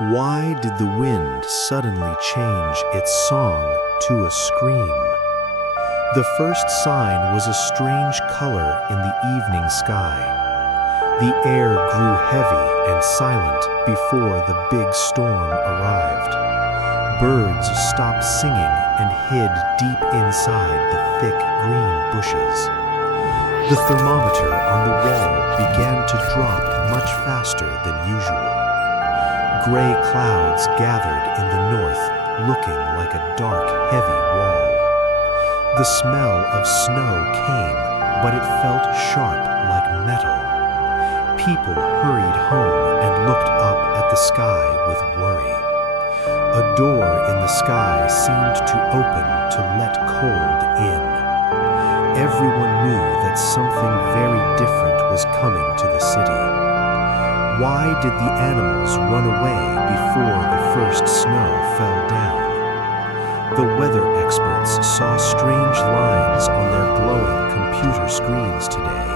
Why did the wind suddenly change its song to a scream? The first sign was a strange color in the evening sky. The air grew heavy and silent before the big storm arrived. Birds stopped singing and hid deep inside the thick green bushes. The thermometer on the wall began to drop much faster than usual. Gray clouds gathered in the north, looking like a dark, heavy wall. The smell of snow came, but it felt sharp like metal. People hurried home and looked up at the sky with worry. A door in the sky seemed to open to let cold in. Everyone knew that something very different was coming to the city. Why did the animals run away before the first snow fell down? The weather experts saw strange lines on their glowing computer screens today.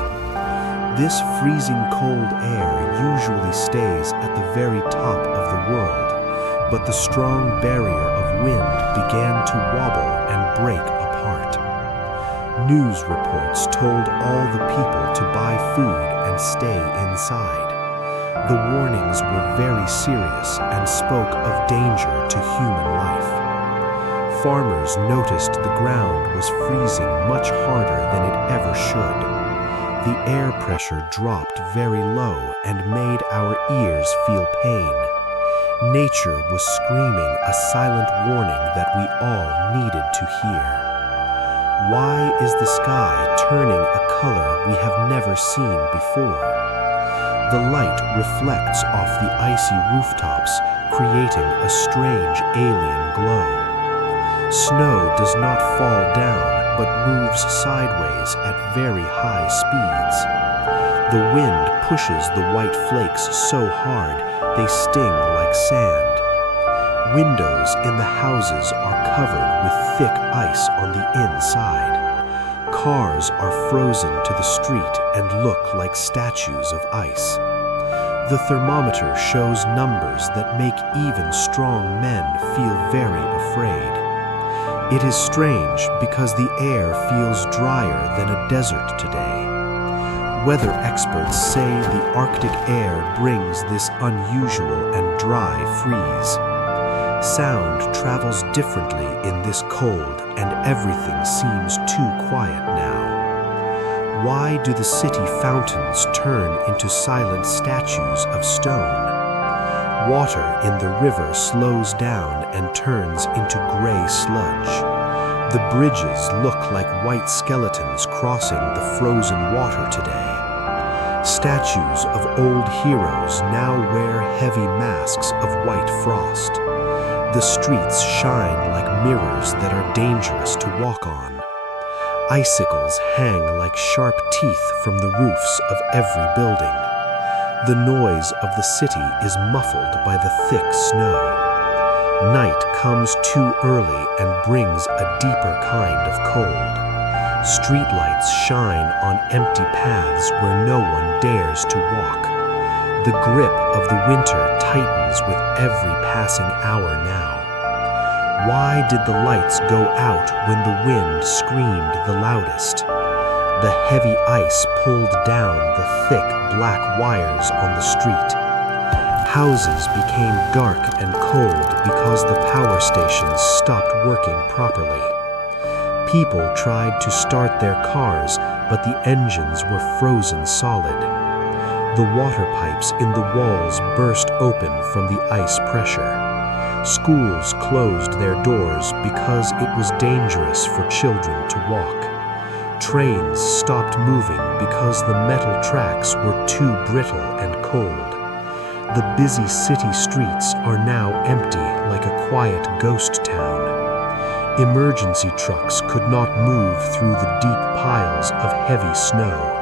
This freezing cold air usually stays at the very top of the world, but the strong barrier of wind began to wobble and break apart. News reports told all the people to buy food and stay inside. The warnings were very serious and spoke of danger to human life. Farmers noticed the ground was freezing much harder than it ever should. The air pressure dropped very low and made our ears feel pain. Nature was screaming a silent warning that we all needed to hear. Why is the sky turning a color we have never seen before? The light reflects off the icy rooftops, creating a strange alien glow. Snow does not fall down, but moves sideways at very high speeds. The wind pushes the white flakes so hard they sting like sand. Windows in the houses are covered with thick ice on the inside. Cars are frozen to the street and look like statues of ice. The thermometer shows numbers that make even strong men feel very afraid. It is strange because the air feels drier than a desert today. Weather experts say the Arctic air brings this unusual and dry freeze. Sound travels differently in this cold, and everything seems too quiet now. Why do the city fountains turn into silent statues of stone? Water in the river slows down and turns into gray sludge. The bridges look like white skeletons crossing the frozen water today. Statues of old heroes now wear heavy masks of white frost. The streets shine like mirrors that are dangerous to walk on. Icicles hang like sharp teeth from the roofs of every building. The noise of the city is muffled by the thick snow. Night comes too early and brings a deeper kind of cold. Streetlights shine on empty paths where no one dares to walk. The grip of the winter tightens with every passing hour now. Why did the lights go out when the wind screamed the loudest? The heavy ice pulled down the thick black wires on the street. Houses became dark and cold because the power stations stopped working properly. People tried to start their cars, but the engines were frozen solid. The water pipes in the walls burst open from the ice pressure. Schools closed their doors because it was dangerous for children to walk. Trains stopped moving because the metal tracks were too brittle and cold. The busy city streets are now empty like a quiet ghost town. Emergency trucks could not move through the deep piles of heavy snow.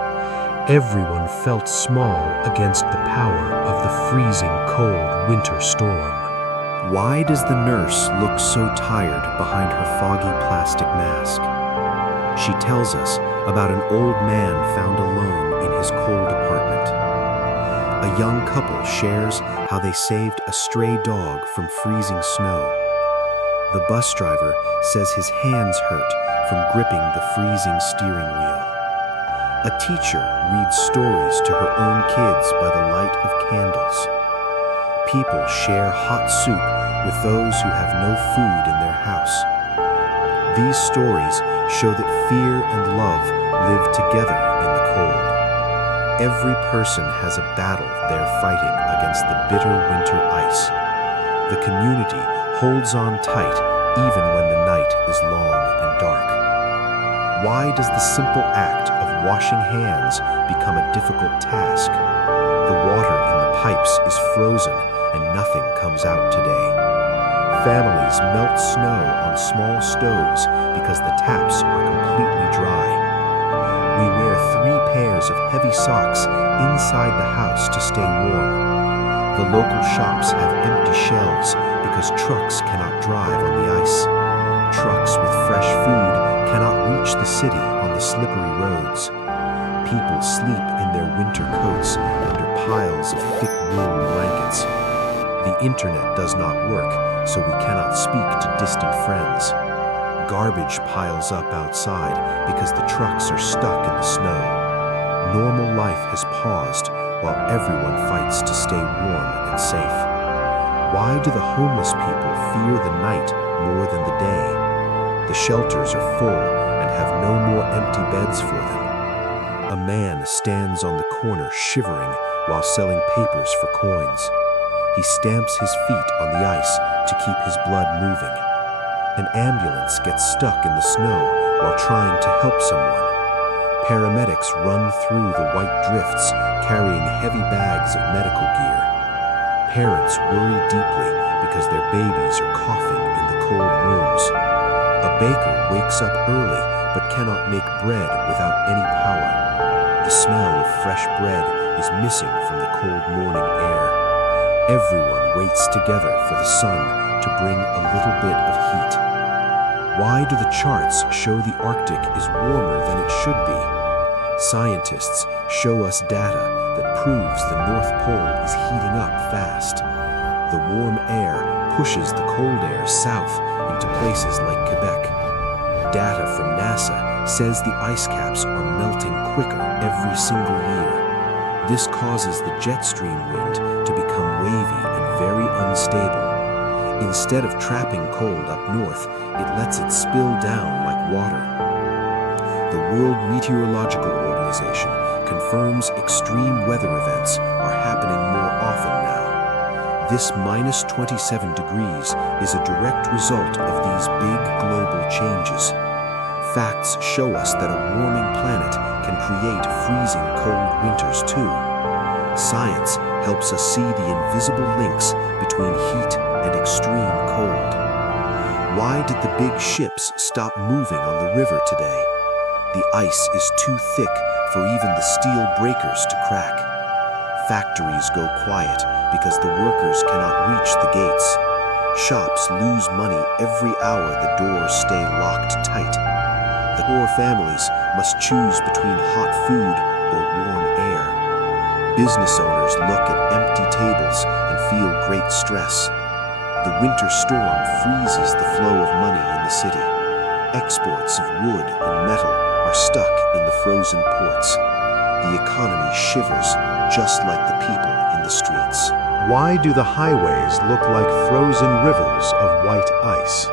Everyone felt small against the power of the freezing cold winter storm. Why does the nurse look so tired behind her foggy plastic mask? She tells us about an old man found alone in his cold apartment. A young couple shares how they saved a stray dog from freezing snow. The bus driver says his hands hurt from gripping the freezing steering wheel. A teacher reads stories to her own kids by the light of candles. People share hot soup with those who have no food in their house. These stories show that fear and love live together in the cold. Every person has a battle they're fighting against the bitter winter ice. The community holds on tight even when the night is long and dark. Why does the simple act of washing hands become a difficult task? The water in the pipes is frozen and nothing comes out today. Families melt snow on small stoves because the taps are completely dry. We wear 3 pairs of heavy socks inside the house to stay warm. The local shops have empty shelves because trucks cannot drive on the ice. Trucks with fresh food cannot reach the city on the slippery roads. People sleep in their winter coats under piles of thick wool blankets. The internet does not work, so we cannot speak to distant friends. Garbage piles up outside because the trucks are stuck in the snow. Normal life has paused while everyone fights to stay warm and safe. Why do the homeless people fear the night more than the day? The shelters are full and have no more empty beds for them. A man stands on the corner shivering while selling papers for coins. He stamps his feet on the ice to keep his blood moving. An ambulance gets stuck in the snow while trying to help someone. Paramedics run through the white drifts carrying heavy bags of medical gear. Parents worry deeply because their babies are coughing in the cold rooms. A baker wakes up early but cannot make bread without any power. The smell of fresh bread is missing from the cold morning air. Everyone waits together for the sun to bring a little bit of heat. Why do the charts show the Arctic is warmer than it should be? Scientists show us data that proves the North Pole is heating up fast. The warm air pushes the cold air south into places like Quebec. Data from NASA says the ice caps are melting quicker every single year. This causes the jet stream wind to become wavy and very unstable. Instead of trapping cold up north, it lets it spill down like water. The World Meteorological Organization confirms extreme weather events are happening more often now. This minus 27 degrees is a direct result of these big global changes. Facts show us that a warming planet can create freezing cold winters too. Science helps us see the invisible links between heat and extreme cold. Why did the big ships stop moving on the river today? The ice is too thick for even the steel breakers to crack. Factories go quiet because the workers cannot reach the gates. Shops lose money every hour the doors stay locked tight. The poor families must choose between hot food or warm air. Business owners look at empty tables and feel great stress. The winter storm freezes the flow of money in the city. Exports of wood and metal are stuck in the frozen ports. The economy shivers just like the people in the streets. Why do the highways look like frozen rivers of white ice?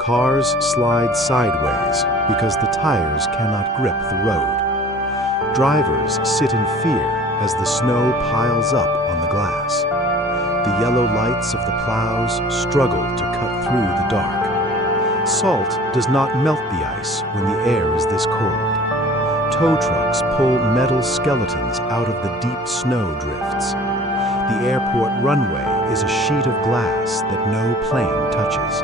Cars slide sideways because the tires cannot grip the road. Drivers sit in fear as the snow piles up on the glass. The yellow lights of the plows struggle to cut through the dark. Salt does not melt the ice when the air is this cold. Tow trucks pull metal skeletons out of the deep snow drifts. The airport runway is a sheet of glass that no plane touches.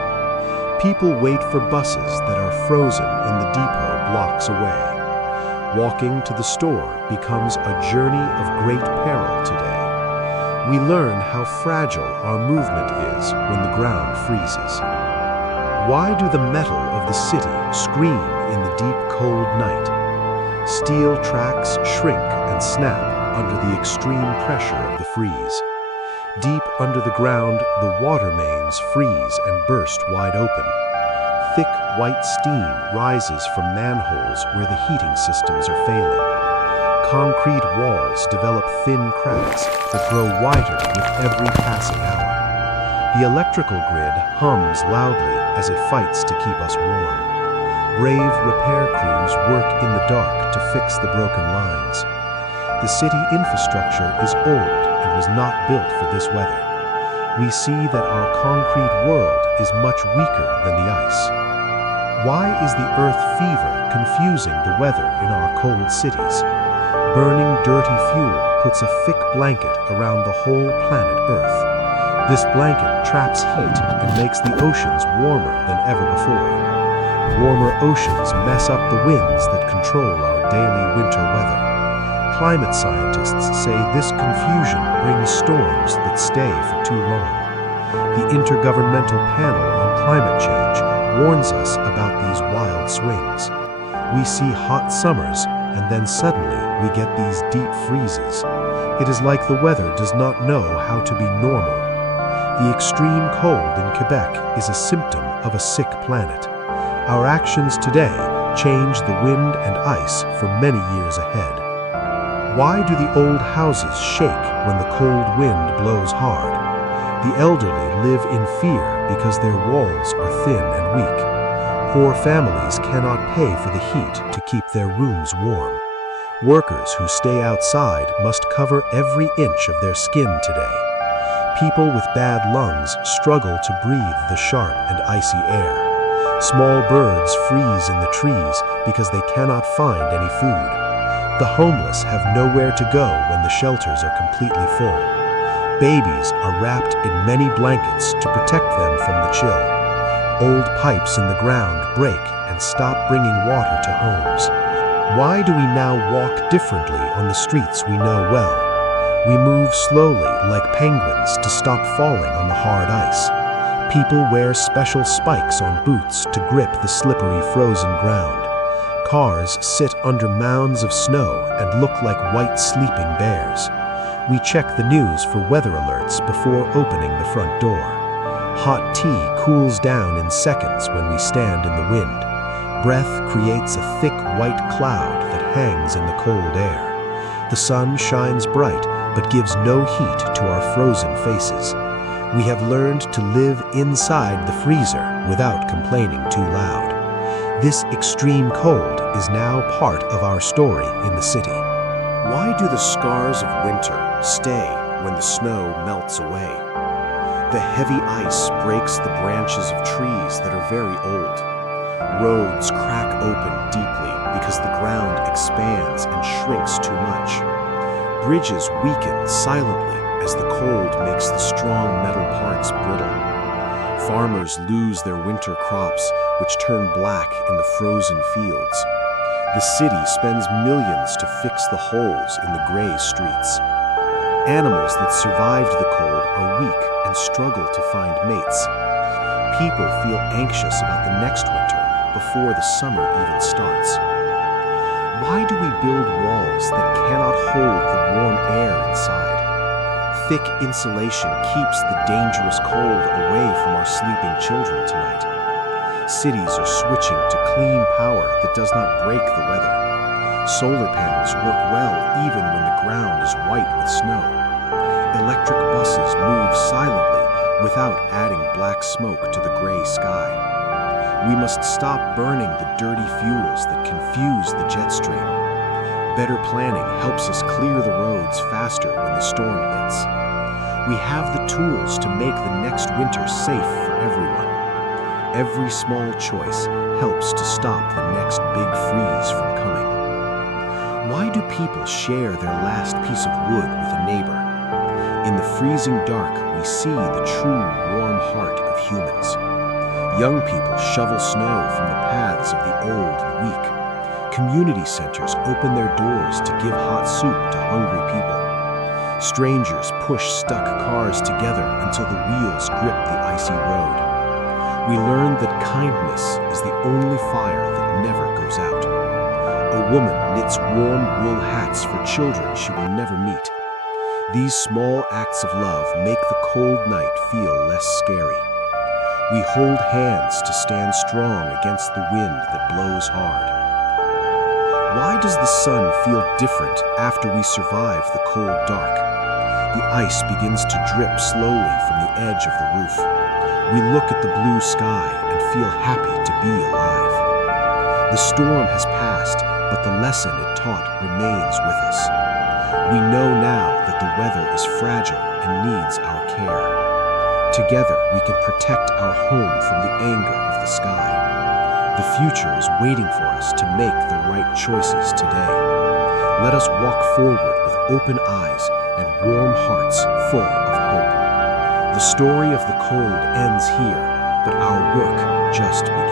People wait for buses that are frozen in the depot blocks away. Walking to the store becomes a journey of great peril today. We learn how fragile our movement is when the ground freezes. Why do the metal of the city scream in the deep cold night? Steel tracks shrink and snap under the extreme pressure of the freeze. Deep under the ground, the water mains freeze and burst wide open. Thick white steam rises from manholes where the heating systems are failing. Concrete walls develop thin cracks that grow wider with every passing hour. The electrical grid hums loudly as it fights to keep us warm. Brave repair crews work in the dark to fix the broken lines. The city infrastructure is old and was not built for this weather. We see that our concrete world is much weaker than the ice. Why is the earth fever confusing the weather in our cold cities? Burning dirty fuel puts a thick blanket around the whole planet Earth. This blanket traps heat and makes the oceans warmer than ever before. Warmer oceans mess up the winds that control our daily winter weather. Climate scientists say this confusion brings storms that stay for too long. The Intergovernmental Panel on Climate Change warns us about these wild swings. We see hot summers, and then suddenly we get these deep freezes. It is like the weather does not know how to be normal. The extreme cold in Quebec is a symptom of a sick planet. Our actions today change the wind and ice for many years ahead. Why do the old houses shake when the cold wind blows hard? The elderly live in fear because their walls are thin and weak. Poor families cannot pay for the heat to keep their rooms warm. Workers who stay outside must cover every inch of their skin today. People with bad lungs struggle to breathe the sharp and icy air. Small birds freeze in the trees because they cannot find any food. The homeless have nowhere to go when the shelters are completely full. Babies are wrapped in many blankets to protect them from the chill. Old pipes in the ground break and stop bringing water to homes. Why do we now walk differently on the streets we know well? We move slowly like penguins to stop falling on the hard ice. People wear special spikes on boots to grip the slippery frozen ground. Cars sit under mounds of snow and look like white sleeping bears. We check the news for weather alerts before opening the front door. Hot tea cools down in seconds when we stand in the wind. Breath creates a thick white cloud that hangs in the cold air. The sun shines bright but gives no heat to our frozen faces. We have learned to live inside the freezer without complaining too loud. This extreme cold is now part of our story in the city. Why do the scars of winter stay when the snow melts away? The heavy ice breaks the branches of trees that are very old. Roads crack open deeply because the ground expands and shrinks too much. Bridges weaken silently as the cold makes the strong metal parts brittle. Farmers lose their winter crops, which turn black in the frozen fields. The city spends millions to fix the holes in the gray streets. Animals that survived the cold are weak and struggle to find mates. People feel anxious about the next winter before the summer even starts. Why do we build walls that cannot hold the warm air inside? Thick insulation keeps the dangerous cold away from our sleeping children tonight. Cities are switching to clean power that does not break the weather. Solar panels work well even when the ground is white with snow. Electric buses move silently without adding black smoke to the gray sky. We must stop burning the dirty fuels that confuse the jet stream. Better planning helps us clear the roads faster when the storm hits. We have the tools to make the next winter safe for everyone. Every small choice helps to stop the next big freeze from coming. Why do people share their last piece of wood with a neighbor? In the freezing dark, we see the true warm heart of humans. Young people shovel snow from the paths of the old and weak. Community centers open their doors to give hot soup to hungry people. Strangers push stuck cars together until the wheels grip the icy road. We learn that kindness is the only fire that never goes out. A woman knits warm wool hats for children she will never meet. These small acts of love make the cold night feel less scary. We hold hands to stand strong against the wind that blows hard. Why does the sun feel different after we survive the cold dark? The ice begins to drip slowly from the edge of the roof. We look at the blue sky and feel happy to be alive. The storm has passed, but the lesson it taught remains with us. We know now that the weather is fragile and needs our care. Together, we can protect our home from the anger of the sky. The future is waiting for us to make the right choices today. Let us walk forward with open eyes and warm hearts full of hope. The story of the cold ends here, but our work just begins.